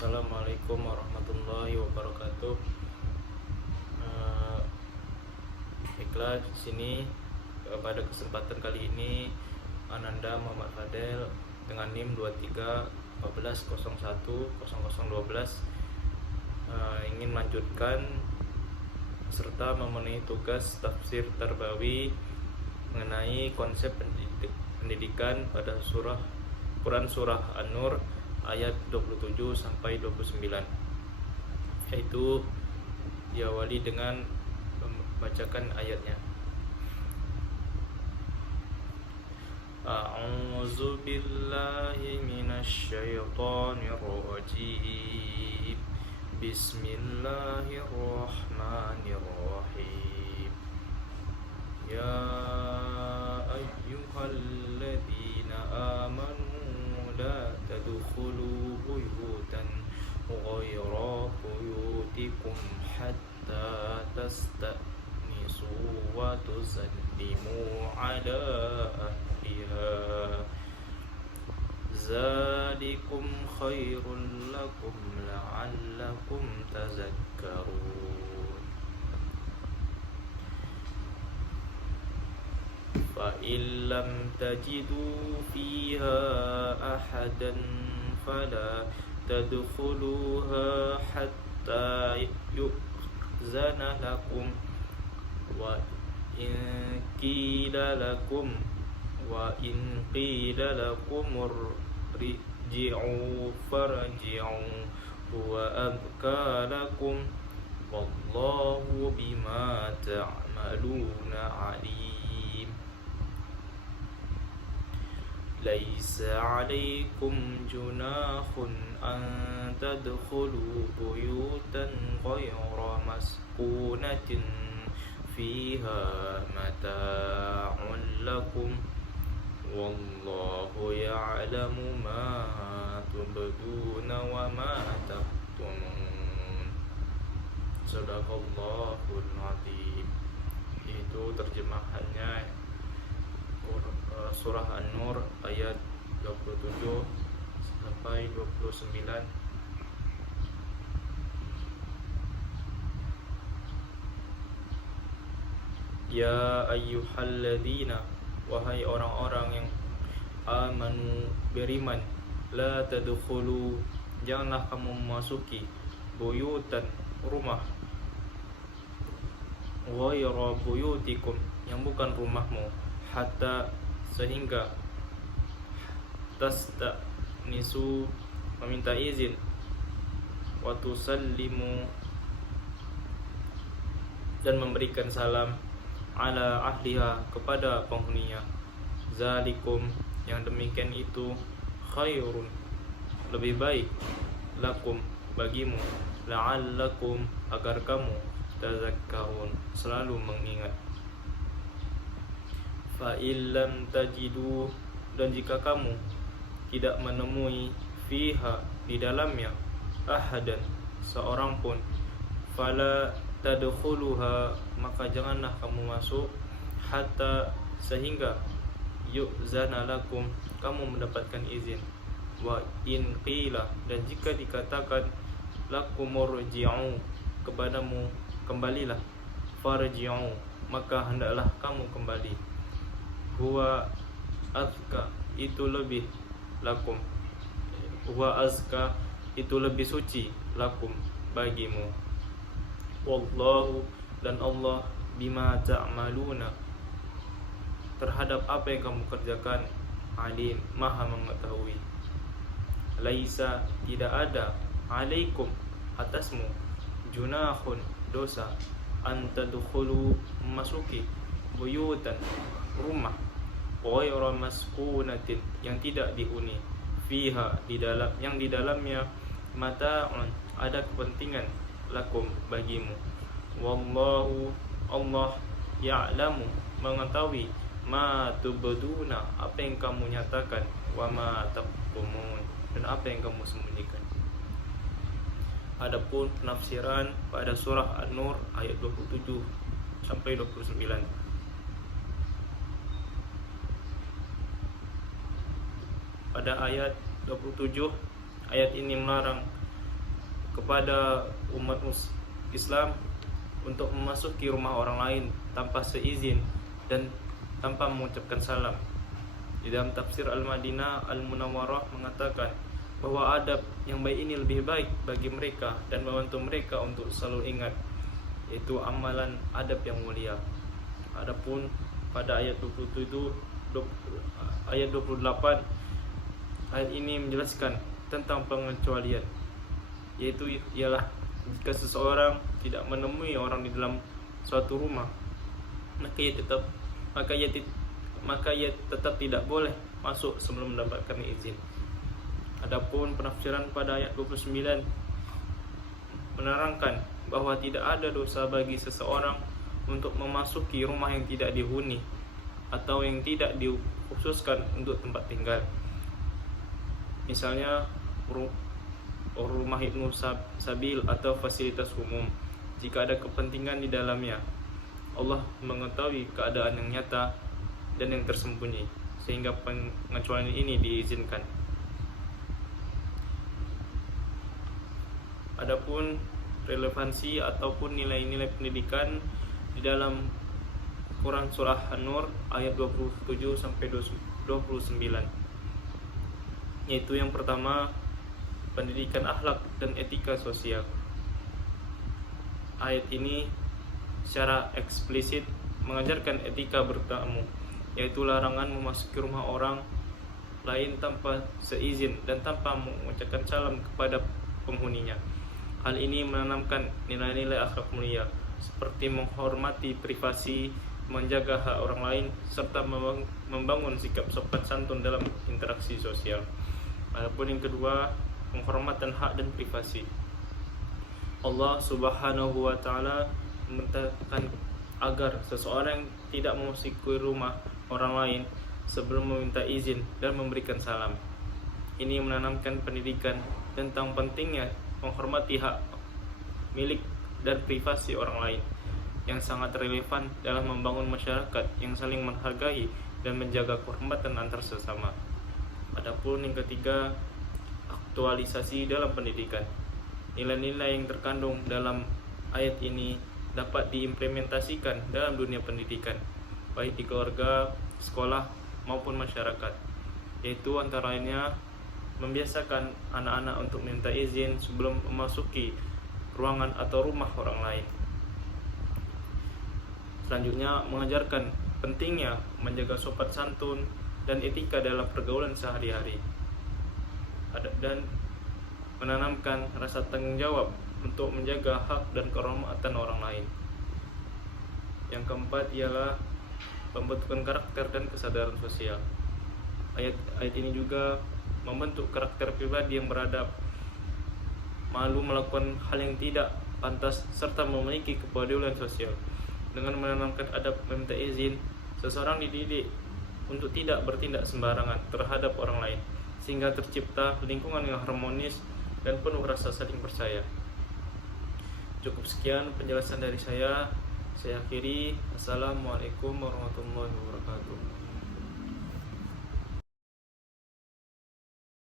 Assalamualaikum warahmatullahi wabarakatuh. Eh, Baiklah, di sini pada kesempatan kali ini Ananda Muhammad Fadel dengan NIM 23 14 01 0012 ingin melanjutkan serta memenuhi tugas tafsir Tarbawi mengenai konsep pendidikan pada Quran surah An-Nur ayat 27 sampai 29, yaitu diawali dengan membacakan ayatnya. A'udzu billahi minasy syaithanir rajim. Bismillahirrahmanirrahim. Ya ayyuhalladzina amanu la tadkhulu buyutan ghayra buyutikum hatta tastanisu wa tusallimu ala ahliha zalikum khairul lakum la'allakum tazakkarun. فإن لم تجدوا فيها أحدا فلا تدخلوها حتى يؤذن لكم وإن قيل لكم ارجعوا فارجعوا هو أزكى لكم والله بما تعملون عليم. ليس عليكم جناح أن تدخلوا بيوتا غير مسكونة فيها متاع لكم والله يعلم ما تبدون وما تكتمون. Sadaqallahul Azim. Itu terjemahannya surah An-Nur ayat 27 sampai 29. Ya ayyuhalladzina, wahai orang-orang yang amanu, beriman, la tadkhulu, janganlah kamu memasuki buyutan, rumah, ghayra buyutikum, yang bukan rumahmu, hatta, sehingga, tastanisu, meminta izin, wa tusallimu, dan memberikan salam, ala ahliha, kepada penghuninya, zalikum, yang demikian itu, khairun, lebih baik, lakum, bagimu, la'allakum, agar kamu tazakkarun, selalu mengingat. Fa illam tajidu, dan jika kamu tidak menemui, fiha, di dalamnya, ahadan, seorang pun, fala tadkhuluha, maka janganlah kamu masuk, hatta, sehingga, yu'zana lakum, kamu mendapatkan izin, wa in qila, dan jika dikatakan, lakumurji'u, kepadamu kembalilah, farji'u, maka hendaklah kamu kembali, huwa azka, itu lebih, lakum, huwa azka, itu lebih suci, lakum, bagimu, wallahu, dan Allah, bima ta'maluna, terhadap apa yang kamu kerjakan, alim, maha mengetahui. Laisa, tidak ada, alaikum, atasmu, junahun, dosa, antadkhulu, memasuki, buyutan, rumah, ghayra maskunatin, yang tidak dihuni, fiha, di dalam, yang di dalamnya, mata'un, ada kepentingan, lakum, bagimu, wallahu, Allah, ya'lamu, mengetahui, ma tubduna, apa yang kamu nyatakan, wa ma taktumun, dan apa yang kamu sembunyikan. Adapun penafsiran pada surah An-Nur ayat 27 sampai 29. Pada ayat 27, ayat ini melarang kepada umat Islam untuk memasuki rumah orang lain tanpa seizin dan tanpa mengucapkan salam. Di dalam tafsir Al-Madinah Al-Munawwarah mengatakan bahwa adab yang baik ini lebih baik bagi mereka dan membantu mereka untuk selalu ingat, yaitu amalan adab yang mulia. Adapun pada ayat 28 ayat ini menjelaskan tentang pengecualian, yaitu ialah jika seseorang tidak menemui orang di dalam suatu rumah, maka ia tetap tidak boleh masuk sebelum mendapatkan izin. Adapun penafsiran pada ayat 29 menerangkan bahwa tidak ada dosa bagi seseorang untuk memasuki rumah yang tidak dihuni atau yang tidak dikhususkan untuk tempat tinggal. Misalnya rumah Ibnu Sabil atau fasilitas umum, jika ada kepentingan di dalamnya. Allah mengetahui keadaan yang nyata dan yang tersembunyi, sehingga pengecualian ini diizinkan. Adapun relevansi ataupun nilai-nilai pendidikan di dalam Quran surah An-Nur ayat 27 sampai 29, yaitu yang pertama, pendidikan akhlak dan etika sosial. Ayat ini secara eksplisit mengajarkan etika bertamu, yaitu larangan memasuki rumah orang lain tanpa seizin dan tanpa mengucapkan salam kepada penghuninya. Hal ini menanamkan nilai-nilai akhlak mulia seperti menghormati privasi, menjaga hak orang lain, serta membangun sikap sopan santun dalam interaksi sosial. Adapun yang kedua, penghormatan hak dan privasi. Allah Subhanahu wa taala memerintahkan agar seseorang tidak memasuki rumah orang lain sebelum meminta izin dan memberikan salam. Ini menanamkan pendidikan tentang pentingnya menghormati hak milik dan privasi orang lain, yang sangat relevan dalam membangun masyarakat yang saling menghargai dan menjaga kehormatan antar sesama. Adapun yang ketiga, aktualisasi dalam pendidikan. Nilai-nilai yang terkandung dalam ayat ini dapat diimplementasikan dalam dunia pendidikan, baik di keluarga, sekolah, maupun masyarakat, yaitu antara lainnya membiasakan anak-anak untuk minta izin sebelum memasuki ruangan atau rumah orang lain. Selanjutnya, mengajarkan pentingnya menjaga sopan santun dan etika dalam pergaulan sehari-hari, dan menanamkan rasa tanggung jawab untuk menjaga hak dan kehormatan orang lain. Yang keempat ialah pembentukan karakter dan kesadaran sosial. Ayat ini juga membentuk karakter pribadi yang beradab, malu melakukan hal yang tidak pantas, serta memiliki kepedulian sosial. Dengan menanamkan adab meminta izin, seseorang dididik untuk tidak bertindak sembarangan terhadap orang lain, sehingga tercipta lingkungan yang harmonis dan penuh rasa saling percaya. Cukup sekian penjelasan dari saya. Saya akhiri. Assalamualaikum warahmatullahi wabarakatuh.